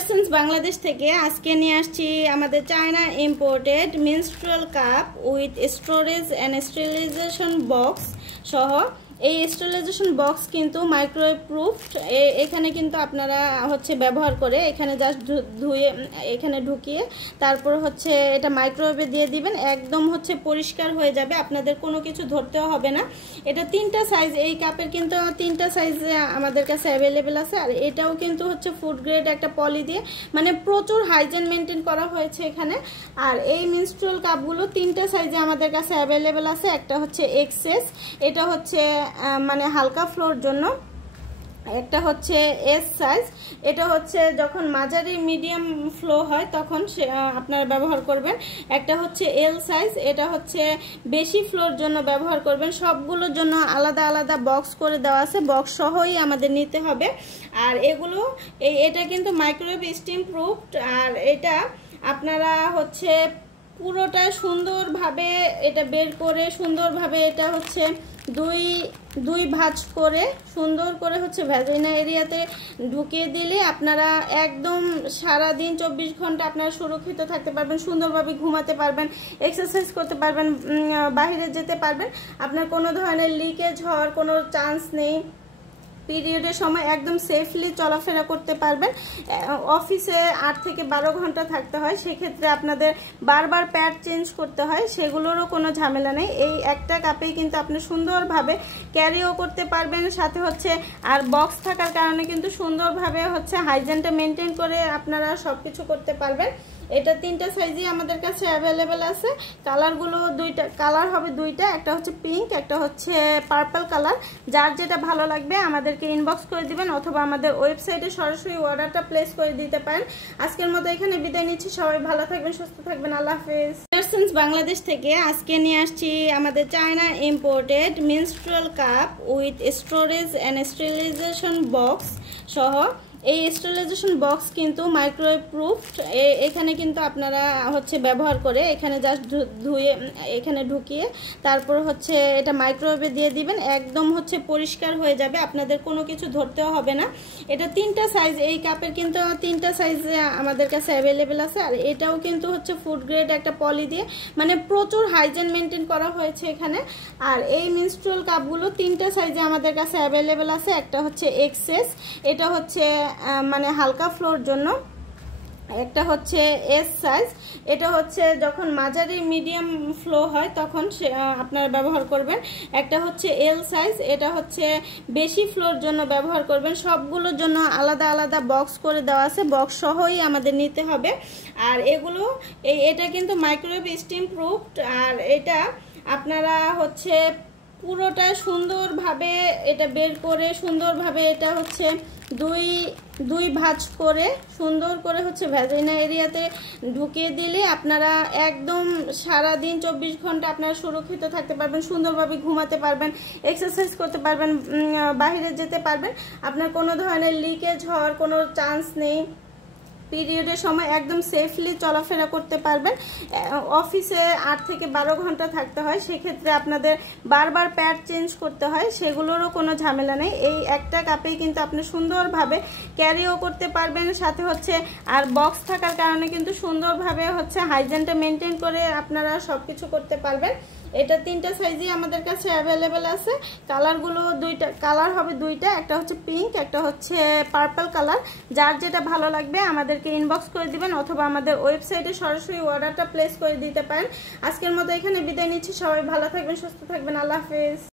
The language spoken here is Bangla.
ভিউয়ার্স বাংলাদেশ থেকে আজকে নিয়ে আসছি আমাদের China imported menstrual cup with storage and sterilisation box সহ এই স্টেরিলাইজেশন বক্স কিন্তু মাইক্রোওয়েভ প্রুফড। এখানে কিন্তু আপনারা ব্যবহার করে এখানে জাস্ট ধুয়ে এখানে ঢুকিয়ে তারপর এটা মাইক্রোওয়েভে দিয়ে দিবেন, একদম পরিষ্কার হয়ে যাবে, আপনাদের কোনো কিছু ধরতেও হবে না। এটা তিনটা সাইজ, এই কাপের কিন্তু তিনটা সাইজ আমাদের কাছে অ্যাভেলেবেল আছে। আর এটাও কিন্তু ফুড গ্রেড একটা পলি দিয়ে, মানে প্রচুর হাইজিন মেনটেন করা হয়েছে এখানে। আর এই মেনস্ট্রুয়াল কাপগুলো তিনটা সাইজে আমাদের কাছে অ্যাভেলেবেল আছে। একটা এক্সেস, এটা মানে হালকা ফ্লোর জন্য, একটা এস সাইজ, এটা যখন মাঝারি মিডিয়াম ফ্লো হয় তখন আপনারা ব্যবহার করবেন। একটা এল সাইজ, এটা বেশি ফ্লোর জন্য ব্যবহার করবেন। সবগুলোর জন্য আলাদা আলাদা বক্স করে দেওয়া আছে, বক্স সহই আমাদের নিতে হবে। আর এগুলো এটা কিন্তু মাইক্রোওয়েভ স্টিম প্রুফড। আর এটা আপনারা পুরোটা সুন্দরভাবে এটা বের করে সুন্দরভাবে এটা দুই ভাঁজ করে সুন্দর করে ভ্যাজিনা এরিয়াতে ঢুকিয়ে দিলে আপনারা একদম সারাদিন 24 ঘন্টা আপনারা সুরক্ষিত থাকতে পারবেন, সুন্দরভাবে ঘুমাতে পারবেন, এক্সারসাইজ করতে পারবেন, বাইরে যেতে পারবেন। আপনার কোনো ধরনের লিকেজ হওয়ার কোনো চান্স নেই। পিরিয়ডের সময় একদম সেফলি চলাফেরা করতে পারবেন। অফিসে 8 থেকে 12 ঘন্টা থাকতে হয়, সেক্ষেত্রে আপনাদের বারবার প্যাড চেঞ্জ করতে হয়, সেগুলোরও কোনো ঝামেলা নেই। এই একটা কাপেই কিন্তু আপনি সুন্দরভাবে ক্যারিও করতে পারবেন। সাথে আর বক্স থাকার কারণে কিন্তু সুন্দরভাবে হাইজিনটা মেনটেন করে আপনারা সব কিছু করতে পারবেন। এটা তিনটা সাইজই আমাদের কাছে অ্যাভেলেবেল আছে। কালারগুলো দুইটা কালার হবে, দুইটা, একটা পিঙ্ক, একটা পার্পল কালার। যার যেটা ভালো লাগবে আমাদেরকে ইনবক্স করে দিবেন অথবা আমাদের ওয়েবসাইটে সরাসরি অর্ডারটা প্লেস করে দিতে পারেন। আজকের মতো এখানে বিদায় নিচ্ছি। সবাই ভালো থাকবেন, সুস্থ থাকবেন, আল্লাহ হাফেজ। বাংলাদেশ থেকে আজকে নিয়ে আসছি আমাদের China imported menstrual cup with storage and sterilisation box সহ এই স্টেরিলাইজেশন বক্স কিন্তু মাইক্রোওয়েভ প্রুফড। এখানে কিন্তু আপনারা ব্যবহার করে এখানে জাস্ট ধুয়ে এখানে ঢুকিয়ে তারপর এটা মাইক্রোওয়েভে দিয়ে দিবেন, একদম পরিষ্কার হয়ে যাবে, আপনাদের কোনো কিছু ধরতেও হবে না। এটা তিনটা সাইজ, এই কাপের কিন্তু তিনটা সাইজ আমাদের কাছে অ্যাভেলেবেল আছে। আর এটাও কিন্তু ফুড গ্রেড একটা পলি দিয়ে, মানে প্রচুর হাইজিন মেনটেন করা হয়েছে এখানে। আর এই মেনস্ট্রুয়াল কাপগুলো তিনটা সাইজে আমাদের কাছে অ্যাভেলেবেল আছে। একটা এক্সেস, এটা মানে হালকা ফ্লোর জন্য, একটা এস সাইজ, এটা যখন মাঝারি মিডিয়াম ফ্লো হয় তখন আপনারা ব্যবহার করবেন। একটা এল সাইজ, এটা বেশি ফ্লোর জন্য ব্যবহার করবেন। সবগুলোর জন্য আলাদা আলাদা বক্স করে দেওয়া আছে, বক্স সহই আমাদের নিতে হবে। আর এগুলো এটা কিন্তু মাইক্রোওয়েভ স্টিম প্রুফড। আর এটা আপনারা পুরোটা সুন্দরভাবে এটা বের করে সুন্দরভাবে এটা দুই ভাঁজ করে সুন্দর করে ভ্যাজিনা এরিয়াতে ঢুকিয়ে দিলে আপনারা একদম সারাদিন 24 ঘন্টা আপনারা সুরক্ষিত থাকতে পারবেন, সুন্দরভাবে ঘুমাতে পারবেন, এক্সারসাইজ করতে পারবেন, বাইরে যেতে পারবেন। আপনার কোনো ধরনের লিকেজ হওয়ার কোনো চান্স নেই। পিরিয়ডের সময় একদম সেফলি চলাফেরা করতে পারবেন। অফিসে 8 থেকে 12 ঘন্টা থাকতে হয়, সেক্ষেত্রে আপনাদের বারবার প্যাড চেঞ্জ করতে হয়, সেগুলোরও কোনো ঝামেলা নেই। এই একটা কাপেই কিন্তু আপনি সুন্দরভাবে ক্যারিও করতে পারবেন। সাথে আর বক্স থাকার কারণে কিন্তু সুন্দরভাবে হাইজিনটা মেনটেন করে আপনারা সব কিছু করতে পারবেন। এটা তিনটা সাইজই আমাদের কাছে অ্যাভেলেবেল আছে। কালারগুলো দুইটা কালার হবে, দুইটা, একটা পিঙ্ক, একটা পার্পল কালার। যার যেটা ভালো লাগবে আমাদেরকে ইনবক্স করে দিবেন অথবা আমাদের ওয়েবসাইটে সরাসরি অর্ডারটা প্লেস করে দিতে পারেন। আজকের মতো এখানে বিদায় নিচ্ছি। সবাই ভালো থাকবেন, সুস্থ থাকবেন, আল্লাহ হাফেজ।